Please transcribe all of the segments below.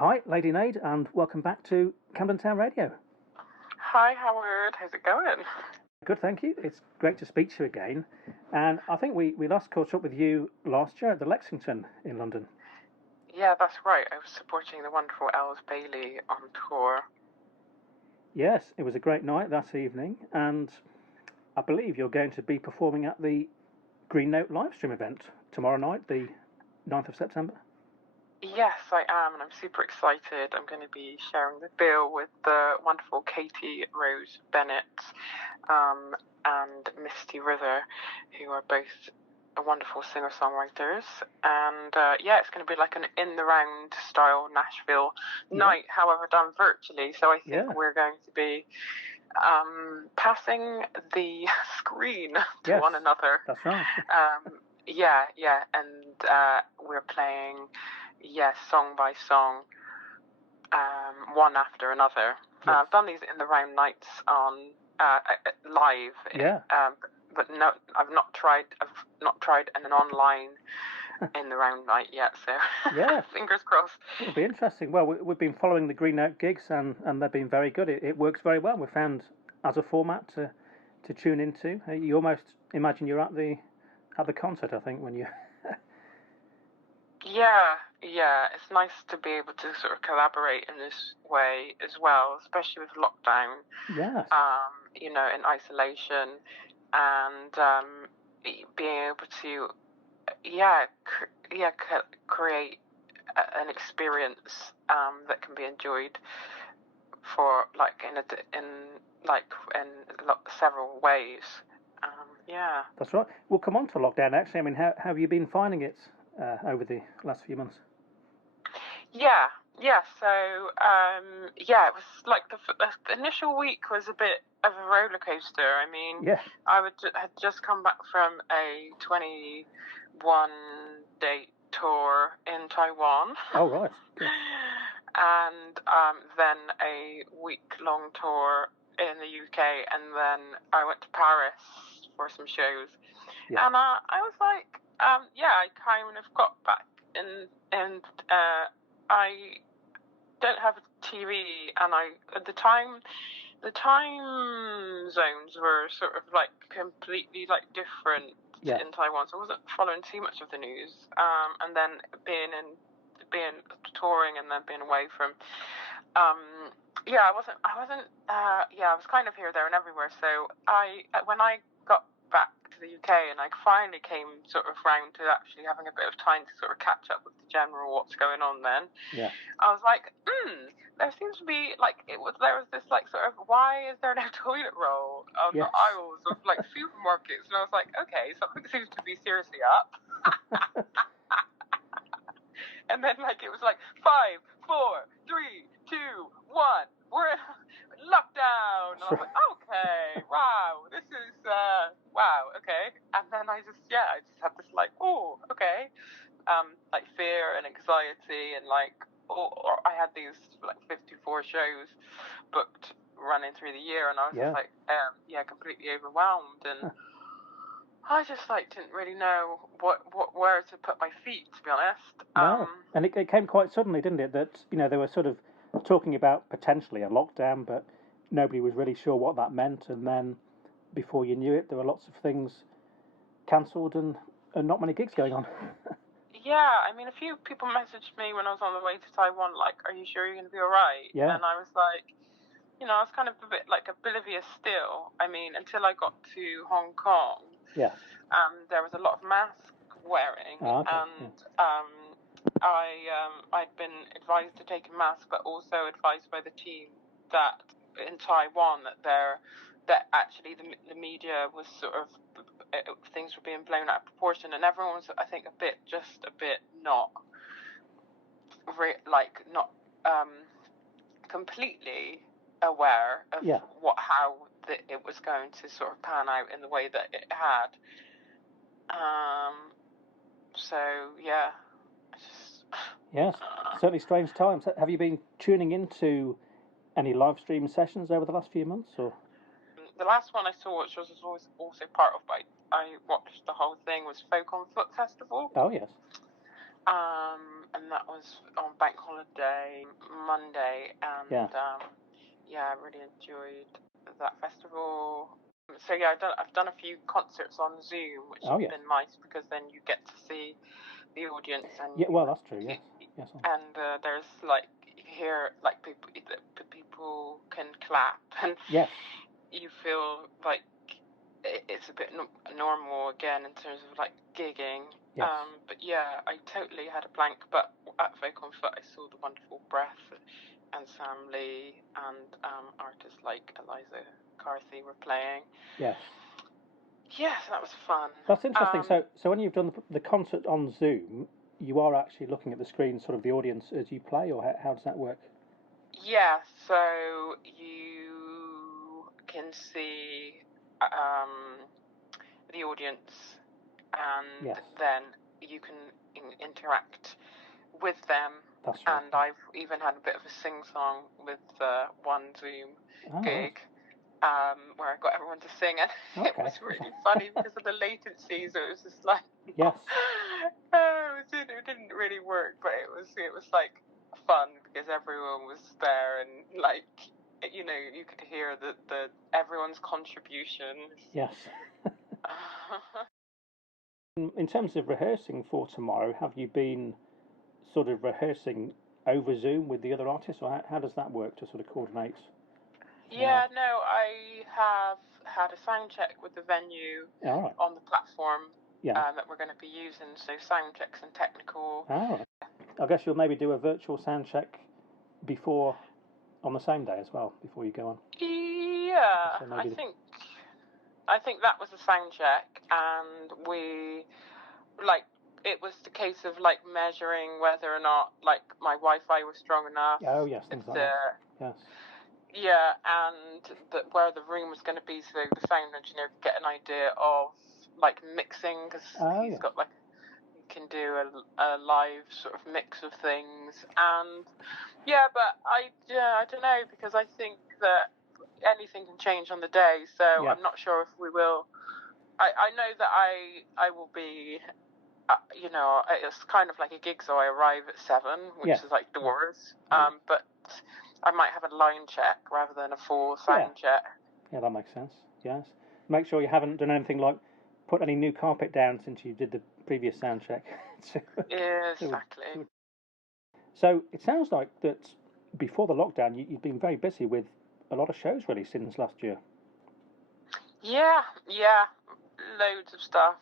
Hi, Lady Nade, and welcome back to Camden Town Radio. Hi, Howard. How's it going? Good, thank you. It's great to speak to you again. And I think we last caught up with you last year at the Lexington in London. Yeah, that's right. I was supporting the wonderful Ellis Bailey on tour. Yes, it was a great night that evening, and I believe you're going to be performing at the Green Note Livestream event tomorrow night, the 9th of September. Yes, I am, and I'm super excited. I'm going to be sharing the bill with the wonderful Katie Rose Bennett and Misty Rither, who are both wonderful singer-songwriters. And it's going to be like an in-the-round style Nashville night, however, done virtually. So I think we're going to be passing the screen to one another. That's right. And we're playing, song by song, one after another. I've done these in the round nights on live. But no, I've not tried an online in the round night yet. So fingers crossed. It'll be interesting. Well, we've been following the Green Note gigs, and they've been very good. It works very well. We found as a format to tune into. You almost imagine you're at the concert, I think, when you. Yeah, it's nice to be able to sort of collaborate in this way as well, especially with lockdown. Yes. In isolation, and being able to, create an experience that can be enjoyed for several ways. That's right. We'll come on to lockdown actually. I mean, how have you been finding it over the last few months? So it was like the initial week was a bit of a roller coaster. I mean, I had just come back from a 21-day tour in Taiwan. Oh, right. Yes. And then a week-long tour in the UK, and then I went to Paris for some shows. Yeah. And I was like, I kind of got back and I don't have a TV, and the time zones were sort of like completely like different in Taiwan, so I wasn't following too much of the news. And then being touring and then being away from, I was kind of here, there, and everywhere. So when I got back to the UK and I finally came sort of round to actually having a bit of time to sort of catch up with the general what's going on then, I was like, there seems to be like there was this like sort of, why is there no toilet roll on the aisles of like supermarkets? And I was like, okay, something seems to be seriously up. And then like it was like 5, 4, 3, 2, 1, we're in lockdown. And I was like, okay, wow, this is wow, okay. And then I just had this like, oh, okay, like fear and anxiety, and like, I had these like 54 shows booked running through the year, and I was just like, completely overwhelmed, and I just like didn't really know where to put my feet, to be honest. No, and it came quite suddenly, didn't it? That they were sort of talking about potentially a lockdown, but nobody was really sure what that meant. And then before you knew it, there were lots of things cancelled and not many gigs going on. Yeah, I mean, a few people messaged me when I was on the way to Taiwan, like, "Are you sure you're going to be all right?" Yeah. And I was like, I was kind of a bit like oblivious still. I mean, until I got to Hong Kong. Yeah. There was a lot of mask wearing, and I'd been advised to take a mask, but also advised by the team that in Taiwan that actually the media was sort of, things were being blown out of proportion, and everyone was, I think, a bit not completely aware of how it was going to sort of pan out in the way that it had. Yes, certainly strange times. Have you been tuning into any live stream sessions over the last few months, or? The last one I saw, which was also part of, I watched the whole thing, was Folk on Foot Festival. Oh yes. And that was on Bank Holiday Monday, and I really enjoyed that festival. So yeah, I've done a few concerts on Zoom, which has been nice because then you get to see the audience and that's true. Yes. And there's like you hear like people can clap and you feel like it's a bit normal again in terms of like gigging. Yes. But yeah, I totally had a blank. But at Vocal on Foot, I saw the wonderful Breath and Sam Lee and artists like Eliza Carthy were playing. Yes. Yes, that was fun. That's interesting. So when you've done the concert on Zoom, you are actually looking at the screen, sort of the audience as you play, or how does that work? Yeah, so you can see the audience, and then you can interact with them. That's right. And I've even had a bit of a sing-song with one Zoom gig. Where I got everyone to sing, and it was really funny because of the latency. So it was just like, it didn't really work, but it was like fun because everyone was there and like you could hear the everyone's contribution. Yes. In terms of rehearsing for tomorrow, have you been sort of rehearsing over Zoom with the other artists, or how does that work to sort of coordinate? Yeah, no, I have had a sound check with the venue on the platform that we're going to be using, so Soundchecks and technical. I guess you'll maybe do a virtual sound check on the same day as well, before you go on. Yeah, so I think that was a sound check, and it was the case of like measuring whether or not like my Wi-Fi was strong enough. Oh yes, things like that. Yes. Yeah, and where the room was going to be, so the sound engineer could get an idea of like mixing, because he's got like he can do a live sort of mix of things, and but I don't know, because I think that anything can change on the day, so I'm not sure if we will. I know that I will be. It's kind of like a gig, so I arrive at 7, which is like doors. But I might have a line check rather than a full sound check. Yeah, that makes sense. Yes. Make sure you haven't done anything like put any new carpet down since you did the previous sound check. Exactly. So it sounds like that before the lockdown, you've been very busy with a lot of shows really since last year. Yeah. Loads of stuff,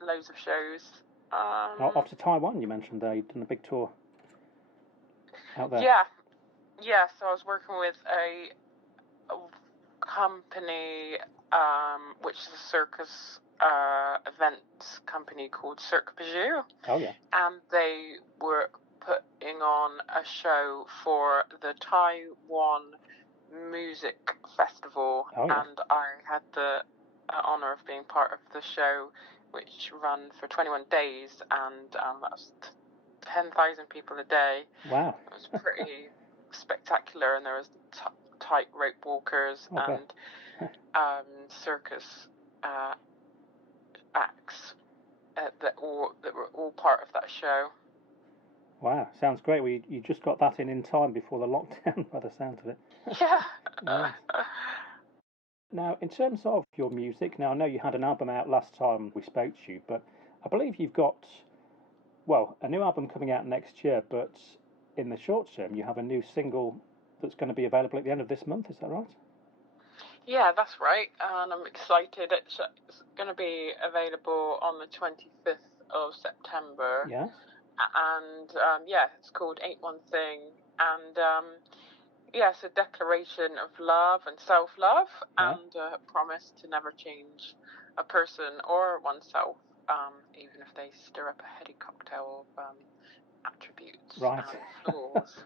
loads of shows. Off to Taiwan, you mentioned there. You've done a big tour out there. Yeah. So I was working with a company, which is a circus events company called Cirque Bijou. Oh yeah. And they were putting on a show for the Taiwan Music Festival, and I had the honour of being part of the show, which ran for 21 days, and that was 10,000 people a day. Wow. It was pretty spectacular, and there was tight rope walkers and circus acts that were all part of that show. Wow, sounds great. Well, you just got that in time before the lockdown, by the sound of it. Yeah. Nice. Now, in terms of your music, now I know you had an album out last time we spoke to you, but I believe you've got, a new album coming out next year, but in the short term you have a new single that's going to be available at the end of this month, is that right? Yeah, that's right, and I'm excited. It's going to be available on the 25th of September. Yes. And it's called Ain't One Thing, and it's a declaration of love and self-love, and a promise to never change a person or oneself, even if they stir up a heady cocktail of attributes and flaws.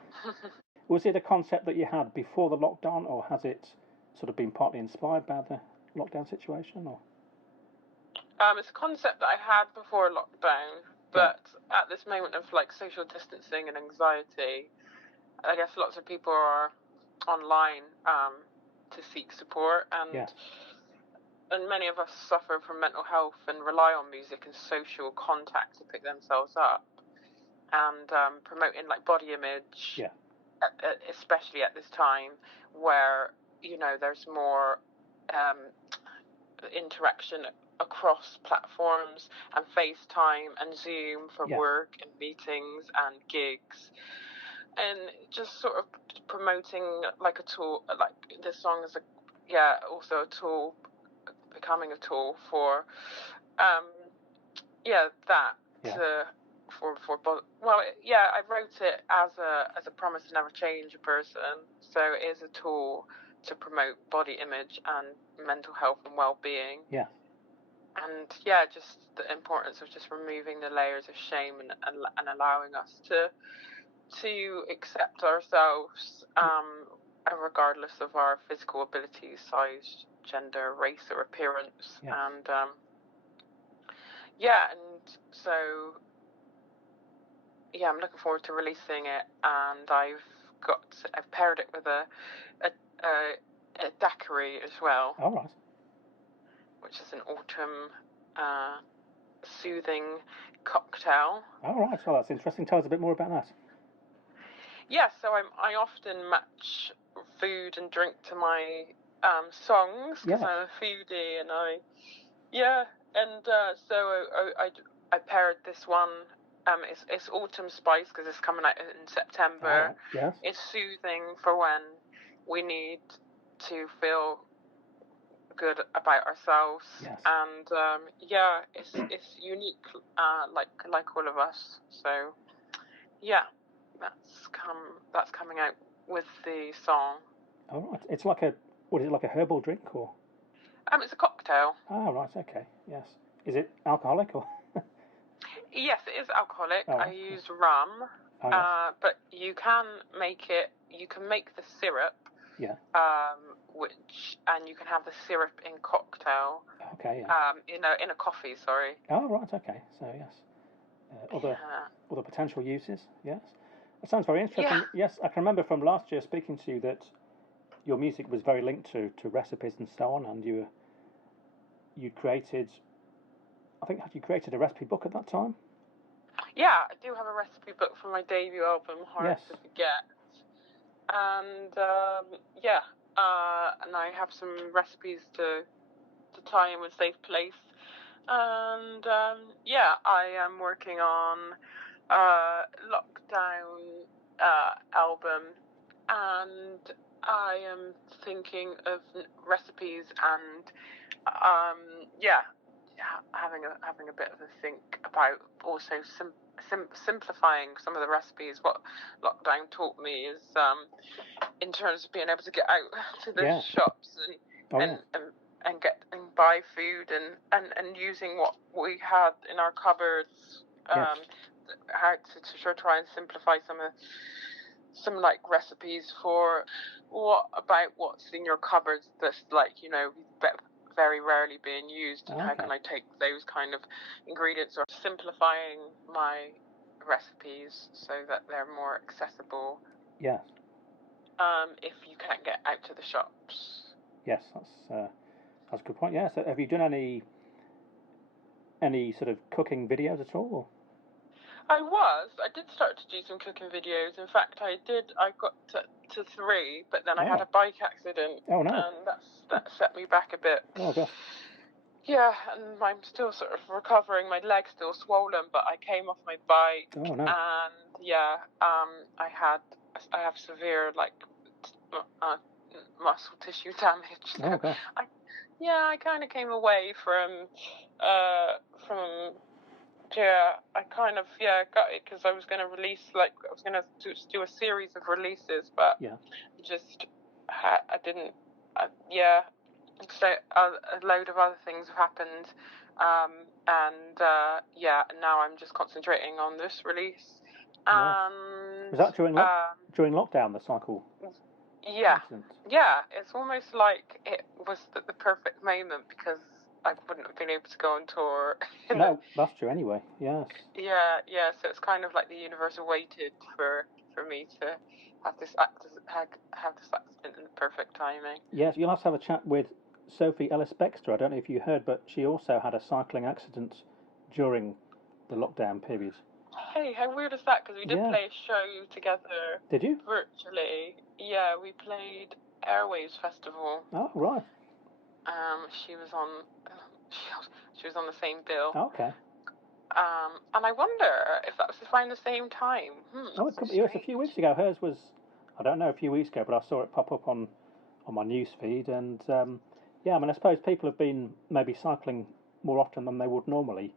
Was it a concept that you had before the lockdown, or has it sort of been partly inspired by the lockdown situation? Or it's a concept that I had before lockdown, but at this moment of like social distancing and anxiety, I guess lots of people are online to seek support, and many of us suffer from mental health and rely on music and social contact to pick themselves up. and promoting like body image. Yeah. Especially at this time where there's more interaction across platforms and FaceTime and Zoom for work and meetings and gigs, and just sort of promoting like a tool, like this song is also a tool, becoming a tool for I wrote it as a promise to never change a person, so it is a tool to promote body image and mental health and well-being. Yeah. And just the importance of just removing the layers of shame and allowing us to accept ourselves, regardless of our physical abilities, size, gender, race, or appearance. Yeah. And so I'm looking forward to releasing it, and I've paired it with a daiquiri as well. All right. Which is an autumn soothing cocktail. All right. Well, that's interesting. Tell us a bit more about that. Yeah, so I often match food and drink to my songs because I'm a foodie, and I paired this one. It's autumn spice because it's coming out in September. Right. Yes. It's soothing for when we need to feel good about ourselves. Yes. And it's unique, like all of us. So that's coming out with the song. All right. It's like a herbal drink or? It's a cocktail. Oh, right. Okay. Yes. Is it alcoholic or? Yes, it is alcoholic. Oh, I use rum, but you can make the syrup. Yeah. And you can have the syrup in cocktail. Okay. Yeah. In a coffee. Sorry. Oh, right. Okay. So yes. Other potential uses. Yes. That sounds very interesting. Yeah. Yes, I can remember from last year speaking to you that your music was very linked to recipes and so on, and you created. I think, had you created a recipe book at that time? Yeah, I do have a recipe book for my debut album, Hard to Forget. And and I have some recipes to tie in with Safe Place. And I am working on a lockdown album, and I am thinking of recipes and having a bit of a think about also simplifying some of the recipes. What lockdown taught me is in terms of being able to get out to the shops and get and buy food and using what we had in our cupboards, how to try and simplify some like recipes for what's in your cupboards that's very rarely being used, and how can I take those kind of ingredients, or simplifying my recipes so that they're more accessible. Yes. If you can't get out to the shops. Yes, that's a good point. Yeah. So, have you done any sort of cooking videos at all? Or? I did start to do some cooking videos. In fact, I got to 3, but then I had a bike accident. Oh, no. And that set me back a bit. Oh, gosh. Yeah, and I'm still sort of recovering. My leg's still swollen, but I came off my bike. Oh, no. And I have severe muscle tissue damage. So oh, gosh. I kind of came away from I kind of got it because I was going to release I was going to do a series of releases, but I didn't. So a load of other things have happened, and now I'm just concentrating on this release. And was that during lockdown, the cycle? Yeah, accident? Yeah. It's almost like it was the perfect moment because I wouldn't have been able to go on tour. No, that's true anyway, yes. Yeah, so it's kind of like the universe waited for me to have this accident in the perfect timing. Yes, you'll have to have a chat with Sophie EllisBaxter. I don't know if you heard, but she also had a cycling accident during the lockdown period. Hey, how weird is that? Because we did play a show together. Did you? Virtually. Yeah, we played Airwaves Festival. Oh, right. She was on. She was on the same bill. Okay. And I wonder if that was around the same time. It could be. It was a few weeks ago. Hers was, I don't know, a few weeks ago, but I saw it pop up on my news feed, and I mean, I suppose people have been maybe cycling more often than they would normally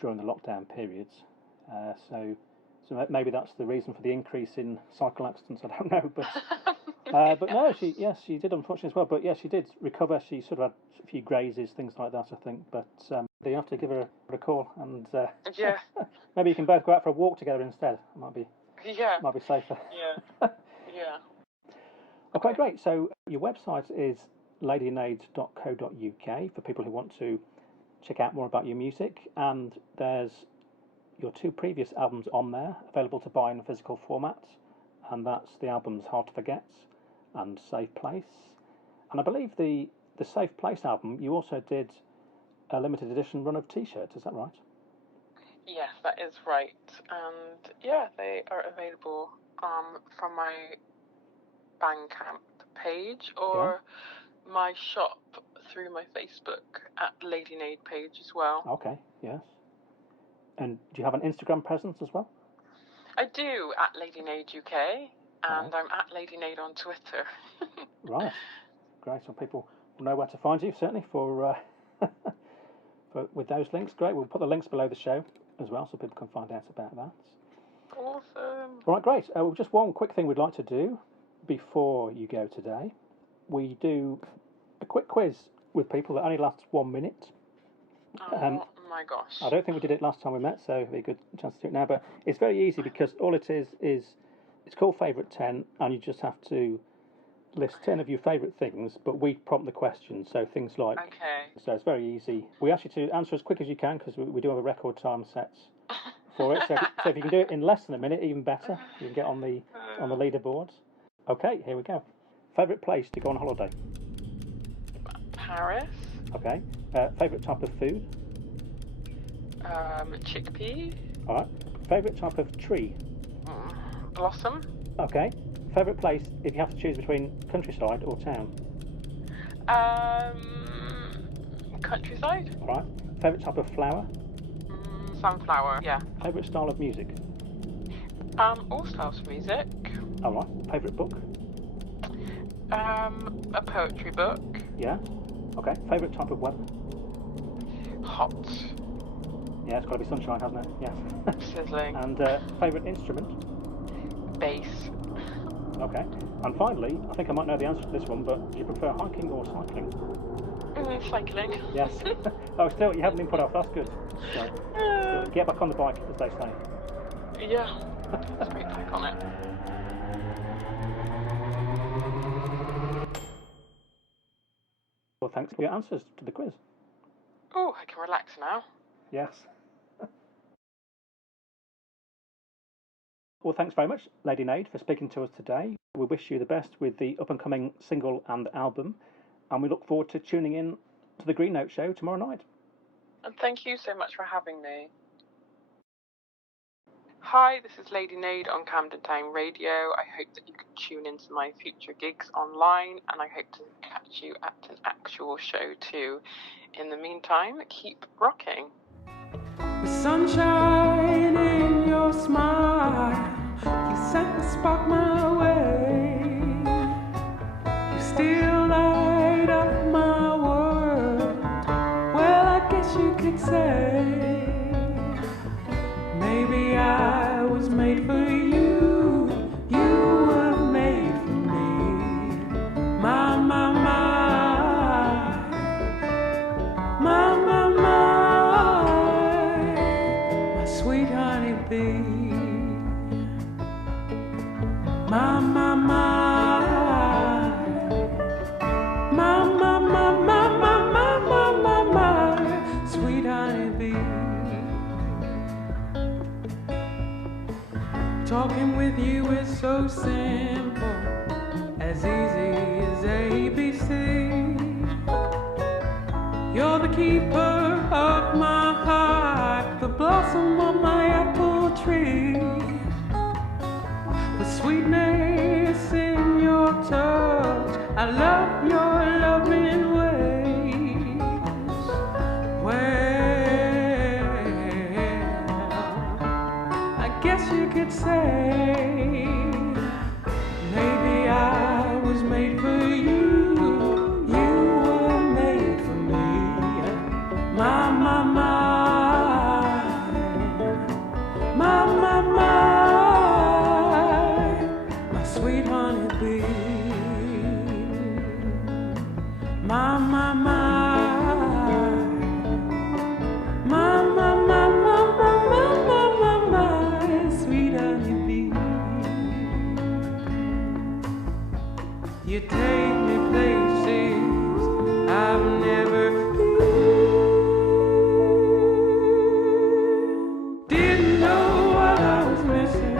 during the lockdown periods. So maybe that's the reason for the increase in cycle accidents. I don't know, but no, she did unfortunately as well. But she did recover. She sort of had a few grazes, things like that, I think. But you have to give her a call, and maybe you can both go out for a walk together instead. It might be safer. Yeah. Okay, great. So your website is ladynade.co.uk for people who want to check out more about your music, and there's your 2 previous albums on there, available to buy in a physical format, and that's the albums Hard to Forget and Safe Place. And I believe the Safe Place album, you also did a limited edition run of T-shirts, is that right? Yes, that is right. And they are available from my Bandcamp page or my shop through my Facebook at Lady Nade page as well. Okay, yes. And do you have an Instagram presence as well? I do, at Lady Nade UK, and I'm at Lady Nade on Twitter. Right, great. So people will know where to find you, certainly, for with those links. Great, we'll put the links below the show as well, so people can find out about that. Awesome. All right, great. Just one quick thing we'd like to do before you go today. We do a quick quiz with people that only lasts 1 minute. Oh my gosh. I don't think we did it last time we met, so it'll be a good chance to do it now. But it's very easy because all it is it's called Favourite 10, and you just have to list 10 of your favourite things, but we prompt the questions. So things like... Okay. So it's very easy. We ask you to answer as quick as you can because we do have a record time set for it. So if you can do it in less than a minute, even better. You can get on the leaderboards. Okay, here we go. Favourite place to go on holiday? Paris. Okay. Favourite type of food? Chickpea. All right. Favourite type of tree? Blossom. Okay. Favourite place if you have to choose between countryside or town? Countryside. All right. Favourite type of flower? Sunflower. Yeah. Favourite style of music? All styles of music. All right. Favourite book? A poetry book. Yeah. Okay. Favourite type of weather? Hot. Yeah, it's got to be sunshine, hasn't it? Yes. Sizzling. And favourite instrument? Bass. Okay. And finally, I think I might know the answer to this one, but do you prefer hiking or cycling? Cycling. Yes. Oh, still, you haven't been put off. That's good. So, get back on the bike, as they say. Yeah. Let's get back on it. Well, thanks for your answers to the quiz. Oh, I can relax now. Yes. Well, thanks very much, Lady Nade, for speaking to us today. We wish you the best with the up-and-coming single and album, and we look forward to tuning in to the Green Note Show tomorrow night. And thank you so much for having me. Hi, this is Lady Nade on Camden Town Radio. I hope that you can tune into my future gigs online, and I hope to catch you at an actual show too. In the meantime, keep rocking. The sunshine in your smile, you sent the spark my way. You still light up my world. Well, I guess you could say maybe I was made for you. You were made for me. My, my, my. My, my, my sweet honey bee. My, my, my. My, my, my, my, my, my, my, my sweet honey bee. Talking with you is so simple, as easy as ABC. You're the keeper of my heart, the blossom on my apple tree, with sweetness in your touch. I love your loving ways. Well, I guess you could say maybe I was made for you. You were made for me. My, my, my. My sweet honeybee. My, my, my. My, my, my, my, my, my, my, my sweet honeybee. You take me places I've never been. Didn't know what I was missing.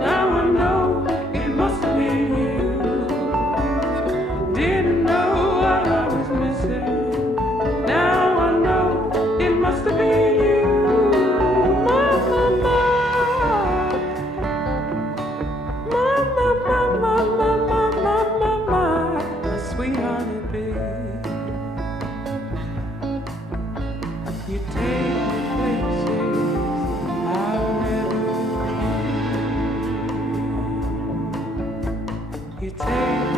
Now I know it must have been you. Didn't know what I was missing. Now I know it must have been you. My, my, my. My, my, my, my, my, my, my, my sweet honeybee. You take me places I've never been. You take